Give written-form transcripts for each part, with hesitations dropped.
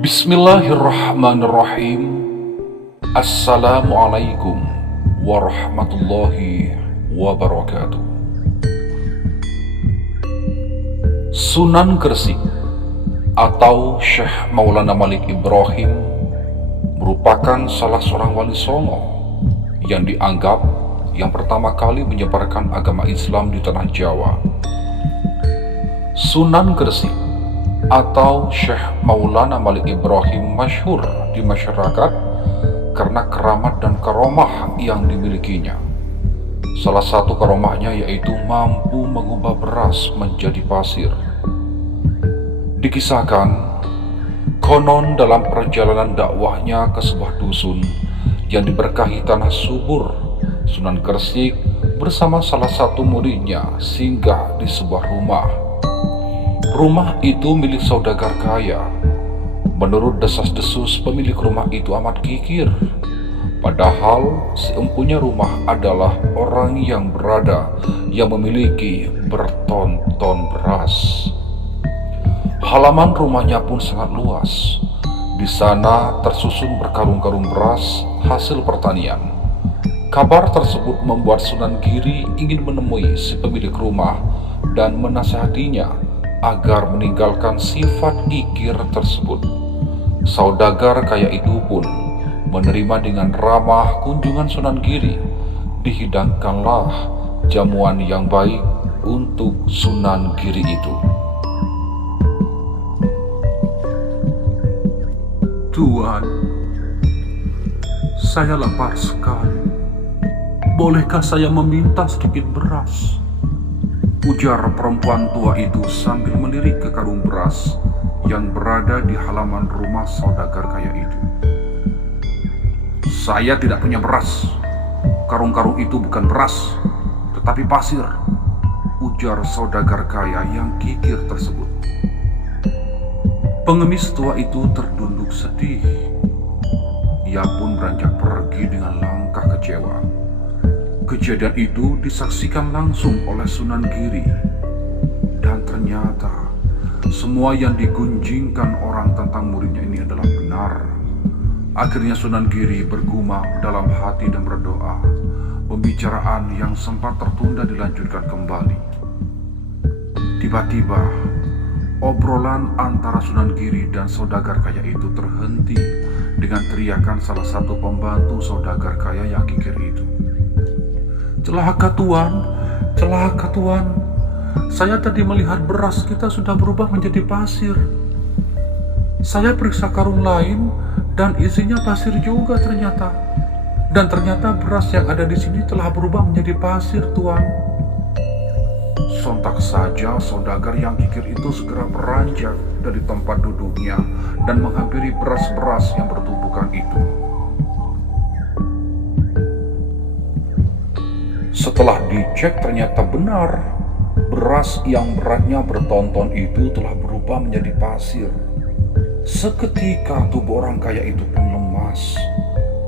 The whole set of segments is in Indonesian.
Bismillahirrahmanirrahim. Assalamualaikum warahmatullahi wabarakatuh. Sunan Gresik atau Syekh Maulana Malik Ibrahim merupakan salah seorang wali songo yang dianggap yang pertama kali menyebarkan agama Islam di tanah Jawa. Sunan Gresik atau Syekh Maulana Malik Ibrahim masyhur di masyarakat karena keramat dan karomah yang dimilikinya. Salah satu karomahnya yaitu mampu mengubah beras menjadi pasir. Dikisahkan, konon dalam perjalanan dakwahnya ke sebuah dusun yang diberkahi tanah subur, Sunan Gresik bersama salah satu muridnya singgah di sebuah rumah. Rumah itu milik saudagar kaya. Menurut desas-desus pemilik rumah itu amat kikir. Padahal si empunya rumah adalah orang yang berada yang memiliki berton-ton beras. Halaman rumahnya pun sangat luas. Di sana tersusun berkarung-karung beras hasil pertanian. Kabar tersebut membuat Sunan Giri ingin menemui si pemilik rumah dan menasihatinya agar meninggalkan sifat kikir tersebut. Saudagar kaya itu pun menerima dengan ramah kunjungan Sunan Giri. Dihidangkanlah jamuan yang baik untuk Sunan Giri itu. Tuan, saya lapar sekali. Bolehkah saya meminta sedikit beras? Ujar perempuan tua itu sambil melirik ke karung beras yang berada di halaman rumah saudagar kaya itu. Saya tidak punya beras. Karung-karung itu bukan beras, tetapi pasir, ujar saudagar kaya yang kikir tersebut. Pengemis tua itu terdunduk sedih. Ia pun beranjak pergi dengan langkah kecewa. Kejadian itu disaksikan langsung oleh Sunan Giri. Dan ternyata semua yang digunjingkan orang tentang muridnya ini adalah benar. Akhirnya Sunan Giri bergumam dalam hati dan berdoa. Pembicaraan yang sempat tertunda dilanjutkan kembali. Tiba-tiba obrolan antara Sunan Giri dan saudagar kaya itu terhenti dengan teriakan salah satu pembantu saudagar kaya yang kikir itu. Celaka Tuan, celaka Tuan. Saya tadi melihat beras kita sudah berubah menjadi pasir. Saya periksa karung lain dan isinya pasir juga ternyata. Dan ternyata beras yang ada di sini telah berubah menjadi pasir, Tuan. Sontak saja saudagar yang kikir itu segera beranjak dari tempat duduknya dan menghampiri beras-beras yang bertumpukan itu. Setelah dicek ternyata benar, beras yang beratnya bertonton itu telah berubah menjadi pasir. Seketika tubuh orang kaya itu pun lemas,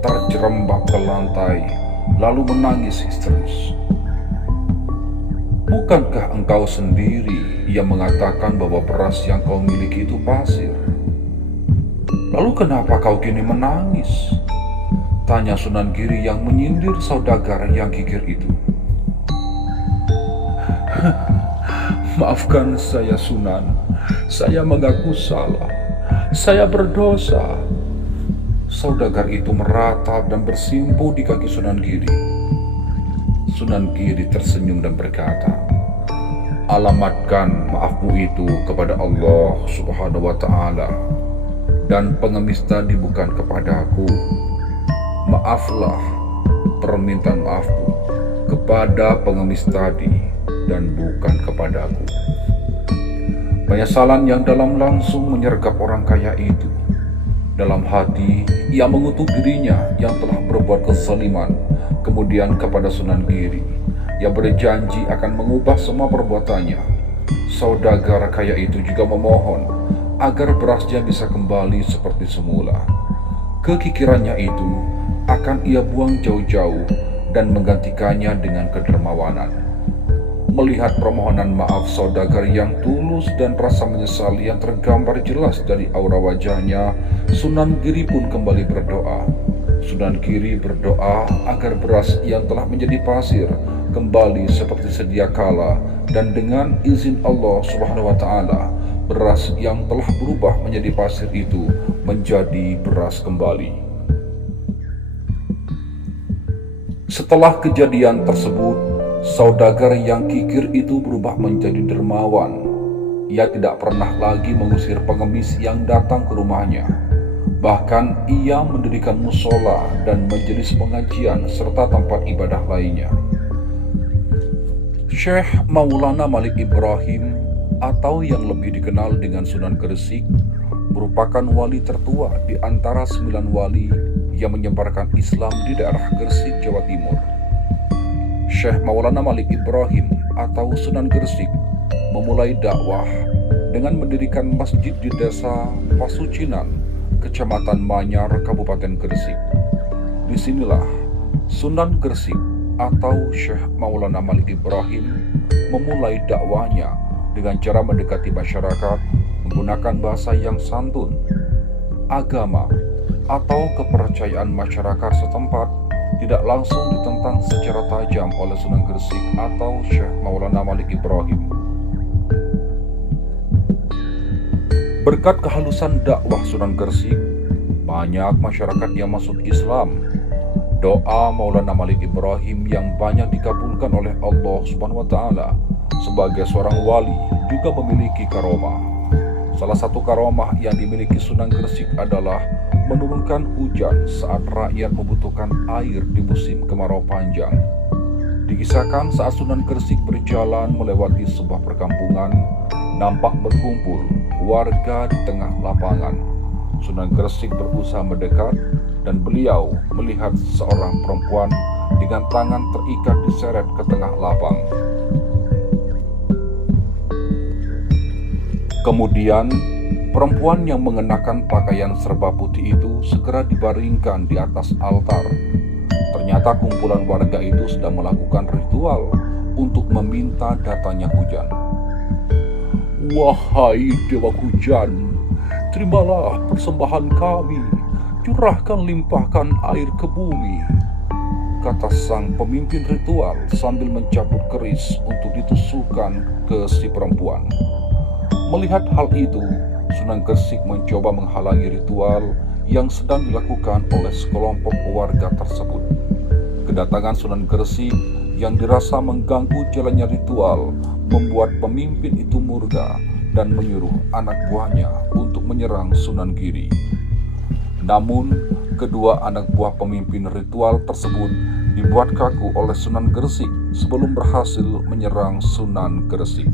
terjerembab ke lantai, lalu menangis histeris. Bukankah engkau sendiri yang mengatakan bahwa beras yang kau miliki itu pasir? Lalu kenapa kau kini menangis? Tanya Sunan Giri yang menyindir saudagar yang kikir itu. Maafkan saya, Sunan. Saya mengaku salah. Saya berdosa. Saudagar itu meratap dan bersimpuh di kaki Sunan Giri. Sunan Giri tersenyum dan berkata, alamatkan maafmu itu kepada Allah Subhanahu wa Ta'ala, dan pengemis tadi bukan kepadaku. Maaflah permintaan maafku kepada pengemis tadi dan bukan kepadaku. Penyesalan yang dalam langsung menyergap orang kaya itu. Dalam hati ia mengutuk dirinya yang telah berbuat kezaliman, kemudian kepada Sunan Giri yang berjanji akan mengubah semua perbuatannya. Saudagar kaya itu juga memohon agar berasnya bisa kembali seperti semula. Kekikirannya itu akan ia buang jauh-jauh dan menggantikannya dengan kedermawanan. Melihat permohonan maaf saudagar yang tulus dan rasa menyesal yang tergambar jelas dari aura wajahnya, Sunan Giri pun kembali berdoa. Sunan Giri berdoa agar beras yang telah menjadi pasir kembali seperti sedia kala, dan dengan izin Allah Subhanahu wa Ta'ala, beras yang telah berubah menjadi pasir itu menjadi beras kembali. Setelah kejadian tersebut, saudagar yang kikir itu berubah menjadi dermawan. Ia tidak pernah lagi mengusir pengemis yang datang ke rumahnya. Bahkan ia mendirikan musola dan majelis pengajian serta tempat ibadah lainnya. Syekh Maulana Malik Ibrahim, atau yang lebih dikenal dengan Sunan Gresik, merupakan wali tertua di antara 9 wali yang menyebarkan Islam di daerah Gresik, Jawa Timur. Syekh Maulana Malik Ibrahim atau Sunan Gresik memulai dakwah dengan mendirikan masjid di desa Pasucinan, Kecamatan Manyar, Kabupaten Gresik. Disinilah Sunan Gresik atau Syekh Maulana Malik Ibrahim memulai dakwahnya dengan cara mendekati masyarakat menggunakan bahasa yang santun. Agama atau kepercayaan masyarakat setempat tidak langsung ditentang secara tajam oleh Sunan Gresik atau Syekh Maulana Malik Ibrahim. Berkat kehalusan dakwah Sunan Gresik, banyak masyarakat yang masuk Islam. Doa Maulana Malik Ibrahim yang banyak dikabulkan oleh Allah Subhanahu wa Ta'ala sebagai seorang wali juga memiliki karomah. Salah satu karomah yang dimiliki Sunan Gresik adalah menurunkan hujan saat rakyat membutuhkan air di musim kemarau panjang. Dikisahkan saat Sunan Gresik berjalan melewati sebuah perkampungan, nampak berkumpul warga di tengah lapangan. Sunan Gresik berusaha mendekat dan beliau melihat seorang perempuan dengan tangan terikat diseret ke tengah lapang. Kemudian perempuan yang mengenakan pakaian serba putih itu segera dibaringkan di atas altar. Ternyata kumpulan warga itu sedang melakukan ritual untuk meminta datangnya hujan. "Wahai Dewa Hujan, terimalah persembahan kami, curahkan limpahkan air ke bumi," kata sang pemimpin ritual sambil mencabut keris untuk ditusukkan ke si perempuan. Melihat hal itu, Sunan Gresik mencoba menghalangi ritual yang sedang dilakukan oleh sekelompok warga tersebut. Kedatangan Sunan Gresik yang dirasa mengganggu jalannya ritual membuat pemimpin itu murka dan menyuruh anak buahnya untuk menyerang Sunan Giri. Namun, kedua anak buah pemimpin ritual tersebut dibuat kaku oleh Sunan Gresik sebelum berhasil menyerang Sunan Gresik.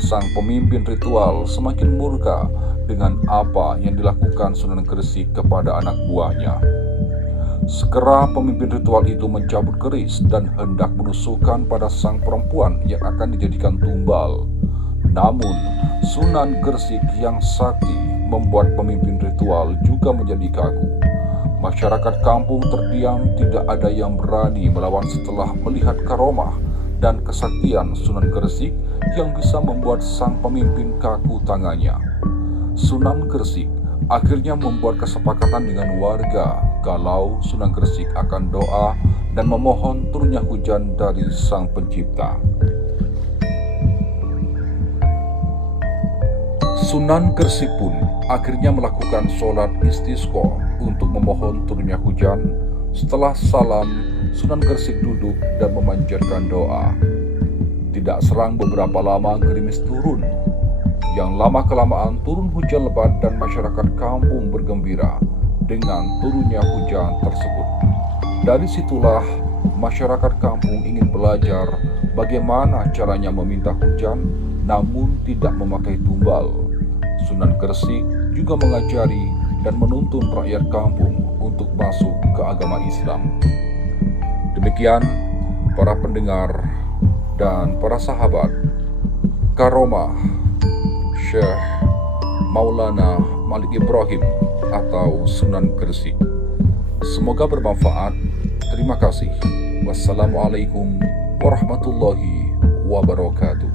Sang pemimpin ritual semakin murka dengan apa yang dilakukan Sunan Gresik kepada anak buahnya. Segera pemimpin ritual itu mencabut keris dan hendak menusukkan pada sang perempuan yang akan dijadikan tumbal. Namun, Sunan Gresik yang sakti membuat pemimpin ritual juga menjadi kaku. Masyarakat kampung terdiam, tidak ada yang berani melawan setelah melihat karomah dan kesaktian Sunan Gresik yang bisa membuat sang pemimpin kaku tangannya. Sunan Gresik akhirnya membuat kesepakatan dengan warga kalau Sunan Gresik akan doa dan memohon turunnya hujan dari Sang Pencipta. Sunan Gresik pun akhirnya melakukan sholat istisqa untuk memohon turunnya hujan. Setelah salam, Sunan Gresik duduk dan memanjatkan doa. Tidak serang beberapa lama gerimis turun. Yang lama-kelamaan turun hujan lebat dan masyarakat kampung bergembira dengan turunnya hujan tersebut. Dari situlah masyarakat kampung ingin belajar bagaimana caranya meminta hujan namun tidak memakai tumbal. Sunan Gresik juga mengajari dan menuntun rakyat kampung untuk masuk ke agama Islam. Demikian para pendengar dan para sahabat, karomah Syekh Maulana Malik Ibrahim atau Sunan Gresik. Semoga bermanfaat. Terima kasih. Wassalamualaikum warahmatullahi wabarakatuh.